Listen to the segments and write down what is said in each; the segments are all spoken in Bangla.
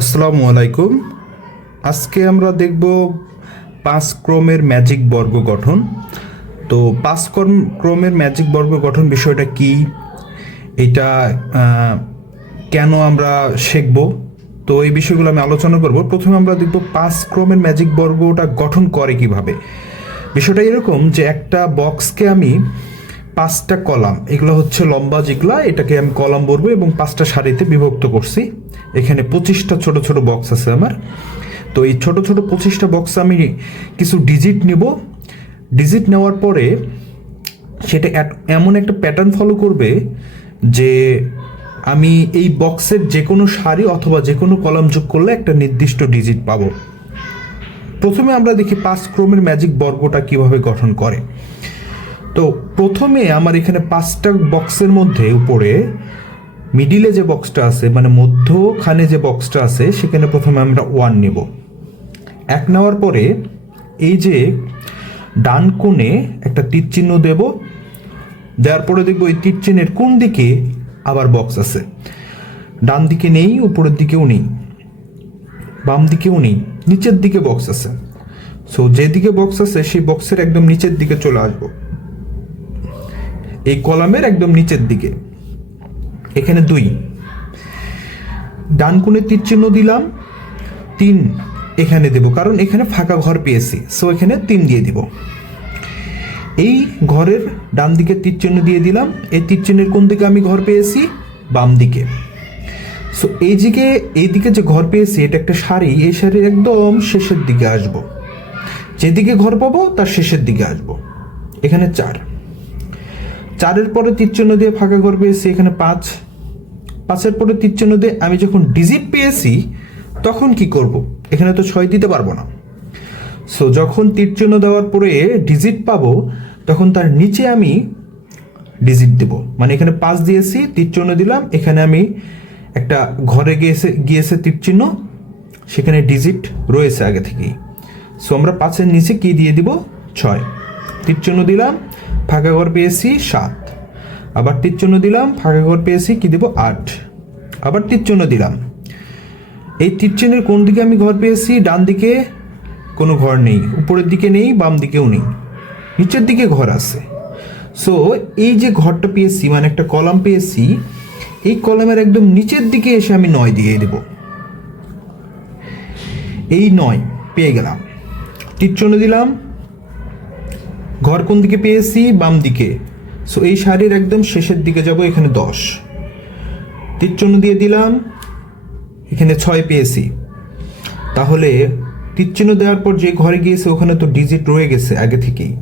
আসসালামু আলাইকুম। আজকে আমরা দেখব 5 ক্রমের ম্যাজিক বর্গ গঠন। তো 5 ক্রমের ম্যাজিক বর্গ গঠন বিষয়টা কি, এটা কেন আমরা শিখব, তো এই বিষয়গুলো আমি আলোচনা করব। প্রথমে আমরা দেখব 5 ক্রমের ম্যাজিক বর্গটা গঠন করে কিভাবে। বিষয়টা এরকম যে একটা বক্সকে আমি 5টা কলাম, এগুলো হচ্ছে লম্বা যেগুলা, এটাকে আমি কলাম বলবো এবং 5টা সারিতে বিভক্ত করছি। এখানে 25টা ছোট ছোট বক্স আছে আমার। তো এই ছোট ছোট 25টা বক্স আমি কিছু ডিজিট নিব। ডিজিট নেওয়ার পরে সেটা এমন একটা প্যাটার্ন ফলো করবে যে আমি এই বক্সের যে কোনো সারি অথবা যে কোনো কলাম যোগ করলে একটা নির্দিষ্ট ডিজিট পাবো। প্রথমে আমরা দেখি 5 ক্রমের ম্যাজিক বর্গটা কিভাবে গঠন করে। তো প্রথমে আমার এখানে 5টা বক্সের মধ্যে উপরে মিডিলে যে বক্সটা আছে, মানে মধ্যখানে যে বক্সটা আছে, সেখানে প্রথমে আমরা 1 নেব। 1 নেওয়ার পরে এই যে ডান কোণে একটা তীর চিহ্ন দেব। দেওয়ার পরে দেখবো এই তীর চিহ্নের কোন দিকে আবার বক্স আছে। ডান দিকে নেই, উপরের দিকেও নেই, বাম দিকেও নেই, নিচের দিকে বক্স আছে। সো যেদিকে বক্স আছে সেই বক্সের একদম নিচের দিকে চলে আসবো, এই কলামের একদম নিচের দিকে। এখানে 2, ডান কোণে তীর চিহ্ন দিলাম, 3 এখানে দেব কারণ এখানে ফাঁকা ঘর পেয়েছি, সো এখানে 3 দিয়ে দিব। এই ঘরের ডান দিকে তীর চিহ্ন দিয়ে দিলাম। এই তীর চিহ্নের কোন দিকে আমি ঘর পেয়েছি? বাম দিকে। সো এইদিকে যে ঘর পেয়েছি এটা একটা সারি, এই সারির একদম শেষের দিকে আসব, যেদিকে ঘর পাবো তার শেষের দিকে আসব। এখানে 4-এর পরে তীর চিহ্ন দিয়ে ফাঁকা ঘর পেয়েছি, এখানে 5-এর পরে তীর চিহ্ন দিয়ে আমি যখন ডিজিট পেয়েছি তখন কি করব? এখানে তো 6 দিতে পারবো না। সো যখন তীর চিহ্ন দেওয়ার পরে ডিজিট পাবো তখন তার নিচে আমি ডিজিট দেব। মানে এখানে 5 দিয়েছি, তীর চিহ্ন দিলাম, এখানে আমি একটা ঘরে গিয়েছে তীর চিহ্ন, সেখানে ডিজিট রয়েছে আগে থেকেই। সো আমরা 5-এর নিচে কি দিয়ে দিব? 6। তীর চিহ্ন দিলাম, ফাঁকা ঘর পেয়েছি 7। আবার তীর চিহ্ন দিলাম, ফাঁকা ঘর পেয়েছি কি দিব? 8। আবার তীর চিহ্ন দিলাম। এই তীর চিহ্নের কোন দিকে আমি ঘর পেয়েছি? ডান দিকে কোনো ঘর নেই, উপরের দিকে নেই, বাম দিকেও নেই, নিচের দিকে ঘর আছে। সো এই যে ঘরটা পেয়েছি, মানে একটা কলাম পেয়েছি, এই কলামের একদম নিচের দিকে এসে আমি 9 দিয়ে দেব। এই 9 পেয়ে গেলাম। তীর চিহ্ন দিলাম, ঘর কোন দিকে পেয়েছি? বাম দিকে। সো এই সারির একদম শেষের দিকে যাব, এখানে 10। তীর চিহ্ন দিয়ে দিলাম, এখানে 6 পেয়েছি। তাহলে তীর চিহ্ন দেওয়ার পর যে ঘরে গিয়েছে ওখানে তো ডিজিট রয়ে গেছে আগে থেকেই।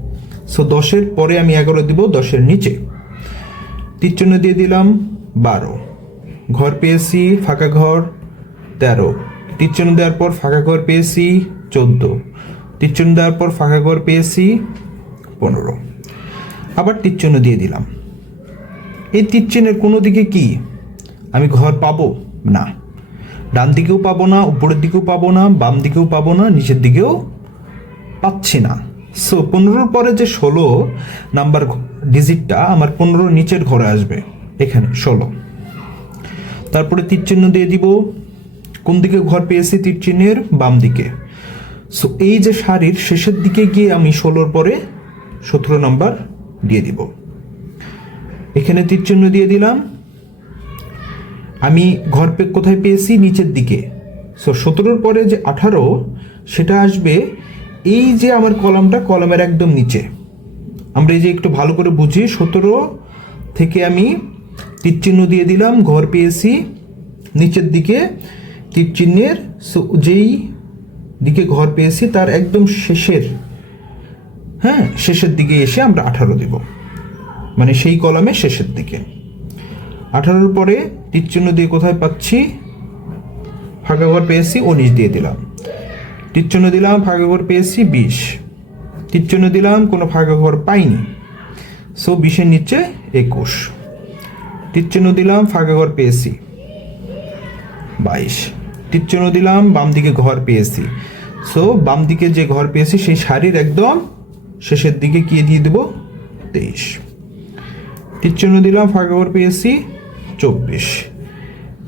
সো 10-এর পরে আমি 11 দিব, 10-এর নিচে। তীর চিহ্ন দিয়ে দিলাম, 12। ঘর পেয়েছি, ফাঁকা ঘর 13। তীর চিহ্ন দেওয়ার পর ফাঁকা ঘর পেয়েছি 14। তীর চিহ্ন দেওয়ার পর ফাঁকা ঘর পেয়েছি 15। আবার তীর চিহ্ন দিয়ে দিলাম। এই তীর চিহ্নের কোনো দিকে কি আমি ঘর পাবো না? ডান দিকেও পাবো না, উপরের দিকেও পাবো না, বাম দিকেও পাবো না, নিচের দিকেও পাচ্ছি না। সো 15-র পরে যে 16 নাম্বার ডিজিটটা আমার 15 নিচের ঘরে আসবে, এখানে 16। তারপরে তীর চিহ্ন দিয়ে দিব, কোন দিকে ঘর পেয়েছি? তীর চিহ্নের বাম দিকে। সো এই যে সারির শেষের দিকে গিয়ে আমি 16-র পরে 17 নাম্বার দিয়ে দিব। এখানে তীর চিহ্ন দিয়ে দিলাম, আমি ঘর কোথায় পেয়েছি? নিচের দিকে। সো 17-র পরে যে 18 সেটা আসবে এই যে আমার কলামের একদম নিচে। আমরা এই যে একটু ভালো করে বুঝি, 17 থেকে আমি তীর চিহ্ন দিয়ে দিলাম, ঘর পেয়েছি নিচের দিকে, তীর চিহ্নের যেই দিকে ঘর পেয়েছি তার একদম শেষের দিকে এসে আমরা 18 দেব, মানে সেই কলামের শেষের দিকে। 18-র পরে তীর চিহ্ন দিয়ে কোথায় পাচ্ছি? ফাঁকা ঘর পেয়েছি 19 দিয়ে দিলাম। তীর চিহ্ন দিলাম, ফাঁকা ঘর পেয়েছি 20। তীর চিহ্ন দিলাম, কোনো ফাঁকা ঘর পাইনি, সো 20-এর নিচে 21। তীর চিহ্ন দিলাম, ফাঁকা ঘর পেয়েছি 22। তীর চিহ্ন দিলাম, বাম দিকে ঘর পেয়েছি, সো বাম দিকে যে ঘর পেয়েছি সেই সারির একদম শেষের দিকে কি দিয়ে দেব? 23। তীর চিহ্ন দিলাম, ফাঁকা ঘর পেয়েছি 24।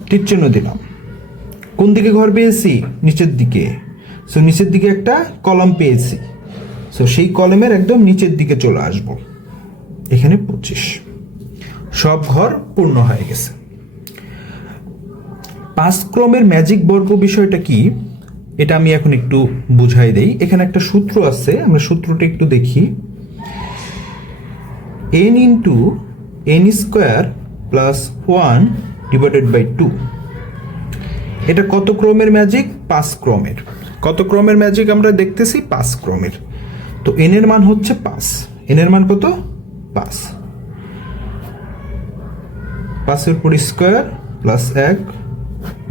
তীর চিহ্ন দিলাম, কোন দিকে ঘর পেয়েছি? নিচের দিকে। সো নিচের দিকে একটা কলাম পেয়েছি, সো সেই কলামের একদম নিচের দিকে চলে আসব। এখানে 25, সব ঘর পূর্ণ হয়ে গেছে। 5 ক্রমের ম্যাজিক বর্গ বিষয়টা কি, এটা আমি এখন একটু বুঝাই দেই। এখানে একটা সূত্র আছে, আমরা সূত্রটা একটু দেখি। n into n square plus 1 divided by 2। এটা কত ক্রমের ম্যাজিক? 5 ক্রমের। কত ক্রমের ম্যাজিক আমরা দেখতেছি? 5 ক্রমের। তো n এর মান হচ্ছে 5। n এর মান কত? 5। 5 এর উপর স্কোয়ার প্লাস 1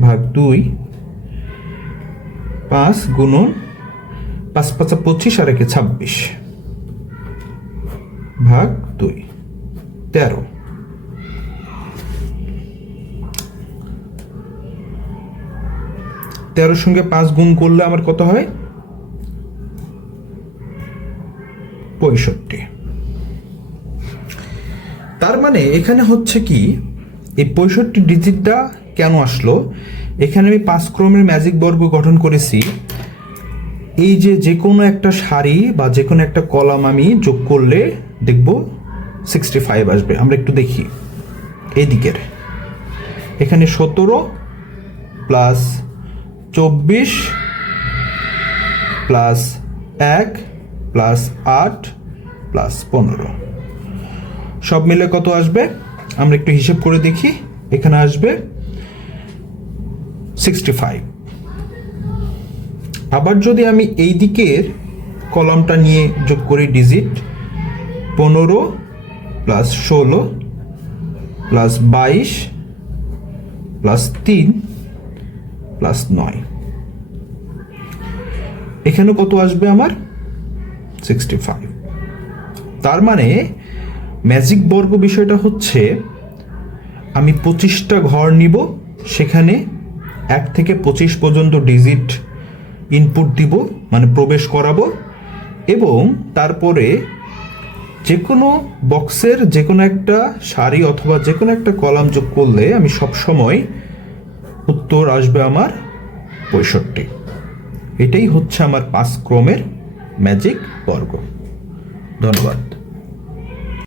ভাগ 2, 5 গুণন 5 5 25 আর 1 26 ভাগ 2, 13। 13 সঙ্গে 5 গুণ করলে আমার কত হয়? 65। তার মানে এখানে হচ্ছে কি, এই 65 ডিজিটটা কেন আসলো? এখানে আমি 5 ক্রমের ম্যাজিক বর্গ গঠন করেছি। এই যে কোনো একটা সারি বা যে কোনো একটা কলাম আমি যোগ করলে দেখব 65 আসবে। আমরা একটু দেখি এই দিকের। এখানে 17 প্লাস 24 প্লাস 1 প্লাস 8 প্লাস 15, সব মিলে কত আসবে? আমরা একটু হিসাব করে দেখি। এখানে আসবে 65। আবার যদি আমি এই দিকের কলামটা নিয়ে যোগ করি digit, 15 plus 16 plus 22 plus 3 plus 9, এখানে কত আসবে আমার? 65। তার মানে ম্যাজিক বর্গ বিষয়টা হচ্ছে আমি 25টা ঘর নিব, সেখানে 1 থেকে 25 পর্যন্ত ডিজিট ইনপুট দিব, মানে প্রবেশ করাবো, এবং তারপরে যে কোনো বক্সের যে কোনো একটা সারি অথবা যে কোনো একটা কলাম যোগ করলে আমি সব সময় উত্তর আসবে আমার 65। এটাই হচ্ছে আমার 5 ক্রমের ম্যাজিক বর্গ। ধন্যবাদ।